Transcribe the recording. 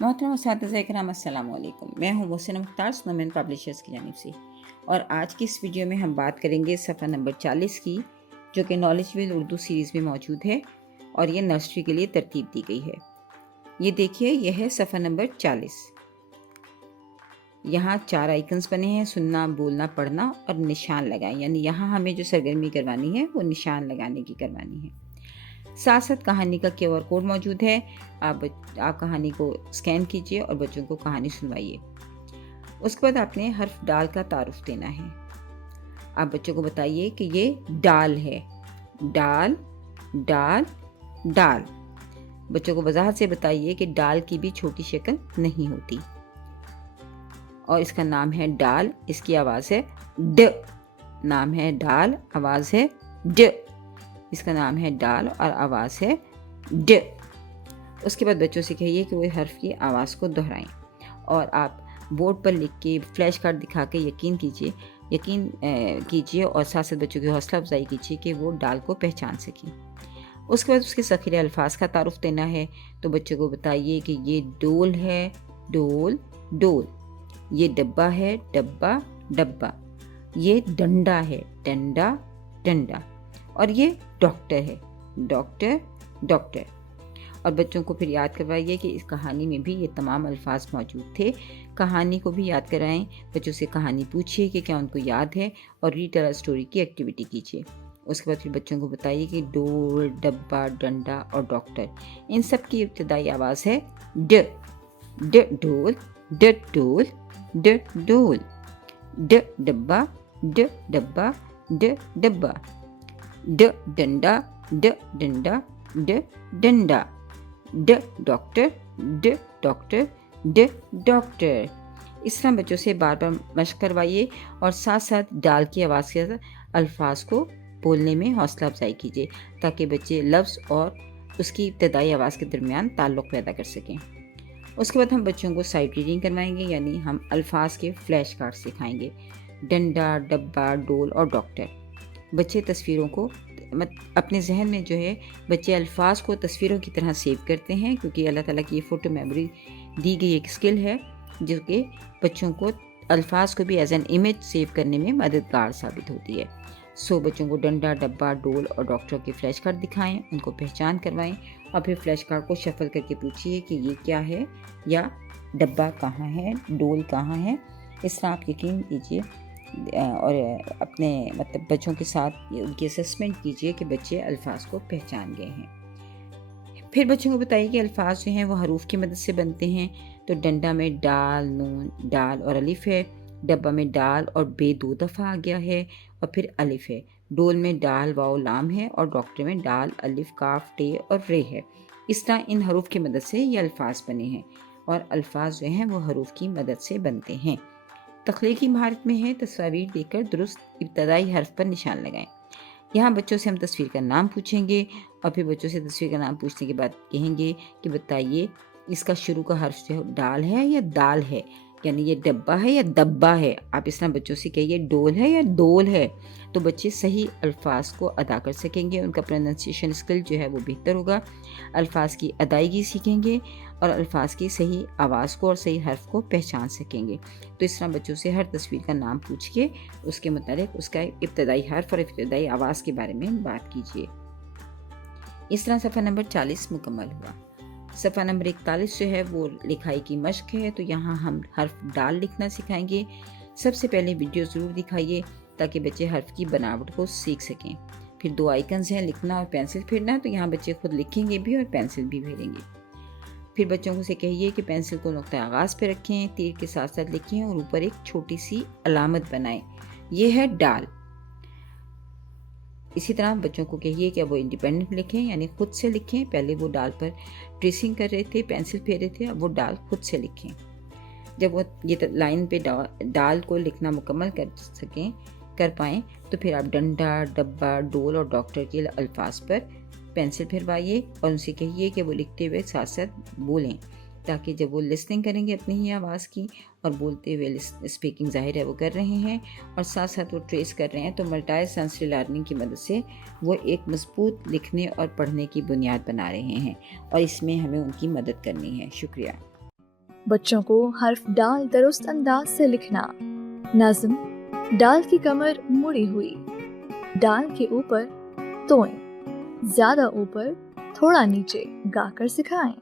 मोहतरम उस्ताद इकराम अस्सलाम वालेकुम। मैं हूँ मोहसिन मुख्तार स्नोमैन पब्लिशर्स की जानिब से, और आज की इस वीडियो में हम बात करेंगे सफ़ा नंबर 40 की, जो कि नॉलेज व्हील उर्दू सीरीज़ में मौजूद है और ये नर्सरी के लिए तरतीब दी गई है। ये देखिए, यह है सफ़ा नंबर 40। यहाँ 4 आइकन्स बने हैं: सुनना, बोलना, पढ़ना और निशान लगाएं। यानी यहाँ हमें जो सरगर्मी करवानी है वो निशान लगाने की करवानी है। साथ साथ कहानी का QR कोड मौजूद है। आप कहानी को स्कैन कीजिए और बच्चों को कहानी सुनवाइए। उसके बाद आपने हर्फ डाल का तारुफ देना है। आप बच्चों को बताइए कि ये डाल है। डाल, डाल, डाल। बच्चों को वजाहत से बताइए कि डाल की भी छोटी शक्ल नहीं होती और इसका नाम है डाल। इसकी आवाज़ है ड। नाम है डाल, आवाज़ है ड। इसका नाम है डाल और आवाज़ है ड। उसके बाद बच्चों से कहिए कि वो हर्फ की आवाज़ को दोहराएं और आप बोर्ड पर लिख के फ्लैश कार्ड दिखा के यकीन कीजिए और साथ साथ बच्चों की हौसला अफजाई कीजिए कि वो डाल को पहचान सकें। उसके बाद उसके ज़ख़ीरे अल्फाज का तारुफ देना है। तो बच्चों को बताइए कि ये डोल है, डोल, डोल। ये डब्बा है, डब्बा, डब्बा। ये डंडा है, डंडा, डंडा। और ये डॉक्टर है, डॉक्टर, डॉक्टर। और बच्चों को फिर याद करवाइए कि इस कहानी में भी ये तमाम अल्फाज मौजूद थे। कहानी को भी याद कराएं। बच्चों से कहानी पूछिए कि क्या उनको याद है और रीटेल स्टोरी की एक्टिविटी कीजिए। उसके बाद फिर बच्चों को बताइए कि डोल, डब्बा, डंडा और डॉक्टर, इन सब की इब्तदाई आवाज़ है ड। ड डोल, ड डोल, ड डोल। ड डब्बा, ड डब्बा, ड डब्बा। ड डंडा, ड डंडा, ड डंडा। ड डॉक्टर, ड डॉक्टर, ड डॉक्टर। इस तरह बच्चों से बार बार मशक करवाइए और साथ साथ डाल की आवाज़ के साथ अल्फाज को बोलने में हौसला अफजाई कीजिए ताकि बच्चे लफ्ज़ और उसकी इब्तदाई आवाज़ के दरमियान ताल्लुक़ पैदा कर सकें। उसके बाद हम बच्चों को साइट रीडिंग करवाएंगे, यानी हम अल्फाज के फ्लैश कार्ड सिखाएंगे: डंडा, डब्बा, डोल और डॉक्टर। बच्चे तस्वीरों को अपने जहन में जो है बच्चे अल्फाज को तस्वीरों की तरह सेव करते हैं, क्योंकि अल्लाह ताला की ये फ़ोटो मेमोरी दी गई एक स्किल है जो कि बच्चों को अल्फाज को भी एज एन इमेज सेव करने में मददगार साबित होती है। सो बच्चों को डंडा, डब्बा, डोल और डॉक्टर के फ्लैश कार्ड दिखाएं, उनको पहचान करवाएं और फिर फ्लैश कार्ड को शफल करके पूछिए कि ये क्या है, या डब्बा कहाँ है, डोल कहाँ है। इस तरह आप यकीन कीजिए और अपने बच्चों के साथ उनकी असेसमेंट कीजिए कि बच्चे अल्फाज को पहचान गए हैं। फिर बच्चों को बताइए कि अल्फाज जो हैं वो हरूफ की मदद से बनते हैं। तो डंडा में डाल, नून, डाल और अलिफ है। डब्बा में डाल और बे 2 दफ़ा आ गया है और फिर अलिफ है। डोल में डाल, वाव, लाम है और डॉक्टर में डाल, अलिफ, काफ, टे और रे है। इस तरह इन हरूफ की मदद से ये अल्फाज बने हैं और अल्फाज जो हैं वो हरूफ की मदद से बनते हैं। तख्लीकी महारत में है तस्वीर देखकर दुरुस्त इब्तदाई हर्फ पर निशान लगाएं। यहाँ बच्चों से हम तस्वीर का नाम पूछेंगे और फिर बच्चों से तस्वीर का नाम पूछने के बाद कहेंगे कि बताइए इसका शुरू का हर्फ जो है डाल है या दाल है, यानी ये डब्बा है या दब्बा है। आप इस तरह बच्चों से कहिए डोल है या डोल है, तो बच्चे सही अल्फाज को अदा कर सकेंगे। उनका प्रोनाउंसिएशन स्किल जो है वो बेहतर होगा। अल्फाज की अदायगी सीखेंगे और अल्फाज की सही आवाज़ को और सही हर्फ को पहचान सकेंगे। तो इस तरह बच्चों से हर तस्वीर का नाम पूछ के उसके मुताबिक उसका इब्तदाई हर्फ और इब्तदाई आवाज़ के बारे में बात कीजिए। इस तरह सफ़ा नंबर 40 मुकम्मल हुआ। सफ़ा नंबर 41 जो है वो लिखाई की मश्क है। तो यहाँ हम हर्फ डाल लिखना सिखाएंगे। सबसे पहले वीडियो ज़रूर दिखाइए ताकि बच्चे हर्फ की बनावट को सीख सकें। फिर 2 आइकन्स हैं, लिखना और पेंसिल फेरना। तो यहाँ बच्चे खुद लिखेंगे भी और पेंसिल भी फेरेंगे। फिर बच्चों को से कहिए कि पेंसिल को नुक्ता आगाज़ पे रखें, तीर के साथ साथ लिखें और ऊपर एक छोटी सी अलामत बनाएं। ये है डाल। इसी तरह बच्चों को कहिए कि अब वो इंडिपेंडेंट लिखें, यानी खुद से लिखें। पहले वो डाल पर ट्रेसिंग कर रहे थे, पेंसिल फेर रहे थे, अब वो डाल खुद से लिखें। जब वो ये लाइन पे डाल को लिखना मुकम्मल कर पाएँ तो फिर आप डंडा, डब्बा, डोल और डॉक्टर के अल्फाज पर पेंसिल फिरवाइए और उनसे कहिए कि वो लिखते हुए साथ साथ बोलें, ताकि जब वो लिसनिंग करेंगे अपनी ही आवाज़ की और बोलते हुए स्पीकिंग ज़ाहिर है वो कर रहे हैं और साथ साथ वो ट्रेस कर रहे हैं, तो मल्टी सेंसरी लर्निंग की मदद से वो एक मजबूत लिखने और पढ़ने की बुनियाद बना रहे हैं और इसमें हमें उनकी मदद करनी है। शुक्रिया। بچوں کو حرف ڈال درست انداز سے لکھنا. نظم: ڈال کی کمر مڑی ہوئی، ڈال کے اوپر توئیں، زیادہ اوپر تھوڑا نیچے گا کر سکھائیں.